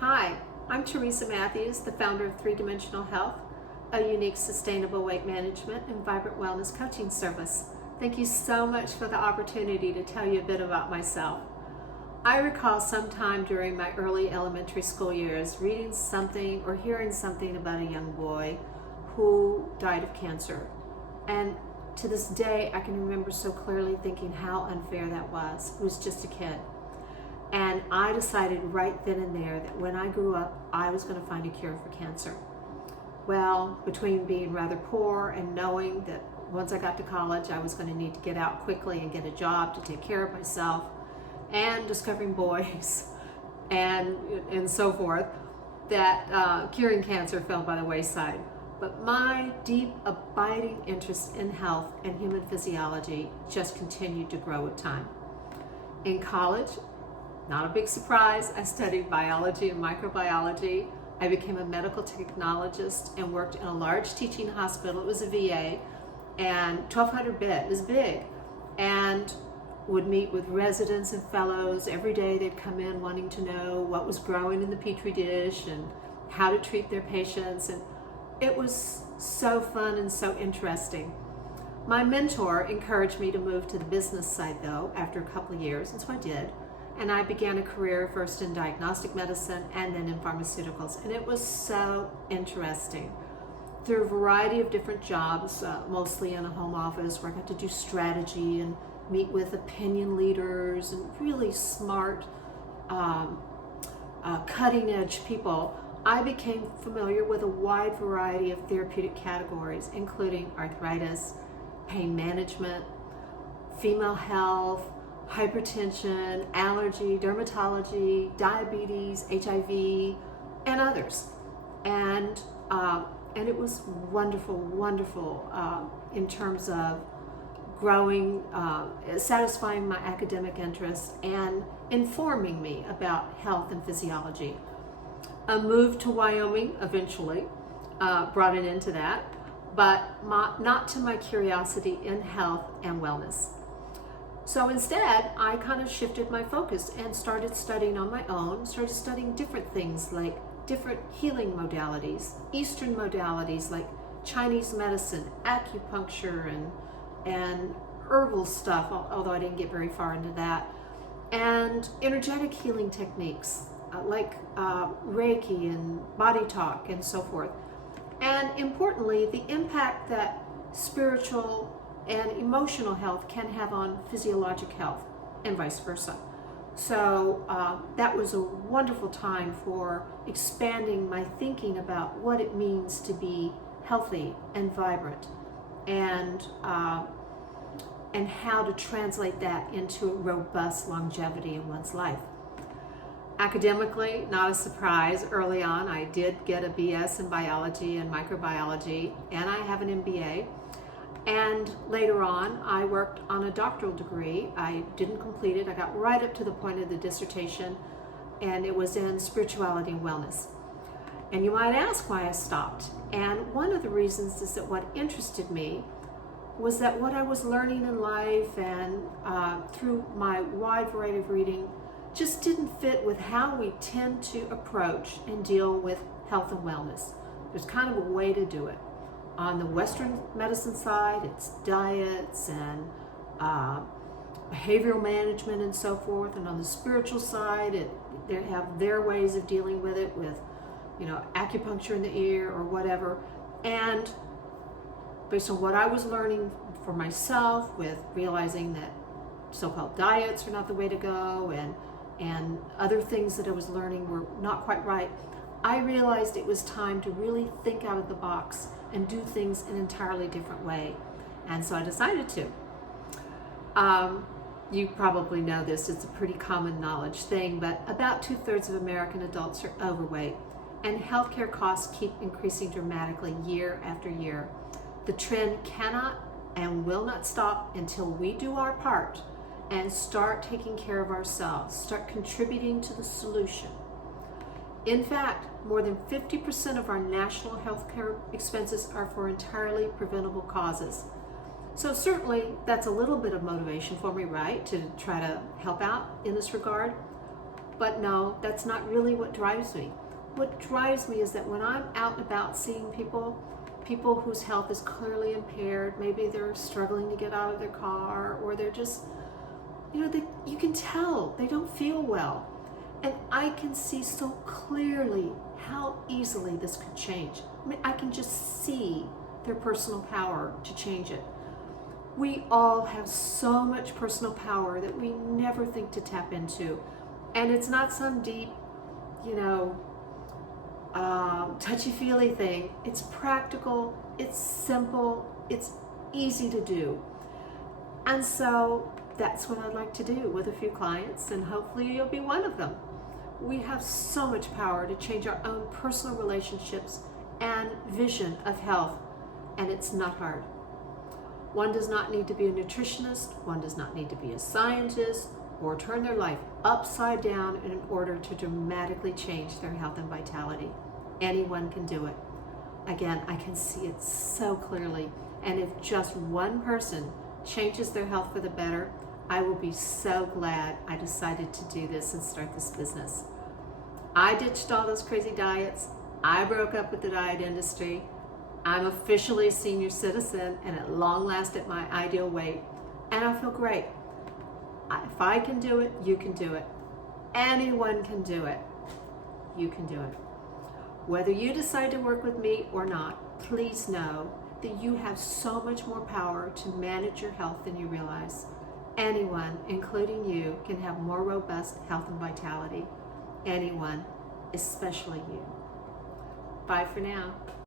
Hi, I'm Teresa Matthews, the founder of Three Dimensional Health, a unique sustainable weight management and vibrant wellness coaching service. Thank you so much for the opportunity to tell you a bit about myself. I recall sometime during my early elementary school years reading something or hearing something about a young boy who died of cancer. And to this day, I can remember so clearly thinking how unfair that was. He was just a kid. And I decided right then and there that when I grew up, I was going to find a cure for cancer. Well, between being rather poor and knowing that once I got to college, I was going to need to get out quickly and get a job to take care of myself, and discovering boys and so forth, that curing cancer fell by the wayside. But my deep, abiding interest in health and human physiology just continued to grow with time. In college, not a big surprise, I studied biology and microbiology. I became a medical technologist and worked in a large teaching hospital. It was a VA, and 1,200 bed, it was big, and would meet with residents and fellows. Every day they'd come in wanting to know what was growing in the petri dish and how to treat their patients, and it was so fun and so interesting. My mentor encouraged me to move to the business side though after a couple of years, and so I did. And I began a career first in diagnostic medicine and then in pharmaceuticals. And it was so interesting. Through a variety of different jobs, mostly in a home office where I got to do strategy and meet with opinion leaders and really smart, cutting edge people, I became familiar with a wide variety of therapeutic categories, including arthritis, pain management, female health, hypertension, allergy, dermatology, diabetes, HIV, and others. And it was wonderful in terms of growing, satisfying my academic interests and informing me about health and physiology. A move to Wyoming eventually brought an end to that, but not to my curiosity in health and wellness. So instead, I kind of shifted my focus and started studying on my own, started studying different things like different healing modalities, Eastern modalities like Chinese medicine, acupuncture, and herbal stuff, although I didn't get very far into that, and energetic healing techniques like Reiki and body talk and so forth. And importantly, the impact that spiritual and emotional health can have on physiologic health and vice versa. So that was a wonderful time for expanding my thinking about what it means to be healthy and vibrant, and how to translate that into a robust longevity in one's life. Academically, not a surprise, early on I did get a BS in biology and microbiology, and I have an MBA. And later on, I worked on a doctoral degree. I didn't complete it. I got right up to the point of the dissertation, and it was in spirituality and wellness. And you might ask why I stopped. And one of the reasons is that what interested me was that what I was learning in life and through my wide variety of reading just didn't fit with how we tend to approach and deal with health and wellness. There's kind of a way to do it. On the Western medicine side, it's diets and behavioral management and so forth. And on the spiritual side, they have their ways of dealing with it, with, acupuncture in the ear or whatever. And based on what I was learning for myself, with realizing that so-called diets are not the way to go, and other things that I was learning were not quite right, I realized it was time to really think out of the box and do things in an entirely different way. And so I decided to. You probably know this, it's a pretty common knowledge thing, but about 2/3 of American adults are overweight, and healthcare costs keep increasing dramatically year after year. The trend cannot and will not stop until we do our part and start taking care of ourselves, start contributing to the solution. In fact, more than 50% of our national health care expenses are for entirely preventable causes. So certainly that's a little bit of motivation for me, right, to try to help out in this regard. But no, that's not really what drives me. What drives me is that when I'm out and about seeing people whose health is clearly impaired, maybe they're struggling to get out of their car, or they're just, you can tell they don't feel well. And I can see so clearly how easily this could change. I mean, I can just see their personal power to change it. We all have so much personal power that we never think to tap into. And it's not some deep, touchy-feely thing. It's practical, it's simple, it's easy to do. And so that's what I'd like to do with a few clients, and hopefully you'll be one of them. We have so much power to change our own personal relationships and vision of health, and it's not hard. One does not need to be a nutritionist, one does not need to be a scientist, or turn their life upside down in order to dramatically change their health and vitality. Anyone can do it. Again, I can see it so clearly, and if just one person changes their health for the better, I will be so glad I decided to do this and start this business. I ditched all those crazy diets. I broke up with the diet industry. I'm officially a senior citizen and at long last at my ideal weight, and I feel great. If I can do it, you can do it. Anyone can do it. You can do it. Whether you decide to work with me or not, please know that you have so much more power to manage your health than you realize. Anyone, including you, can have more robust health and vitality. Anyone, especially you. Bye for now.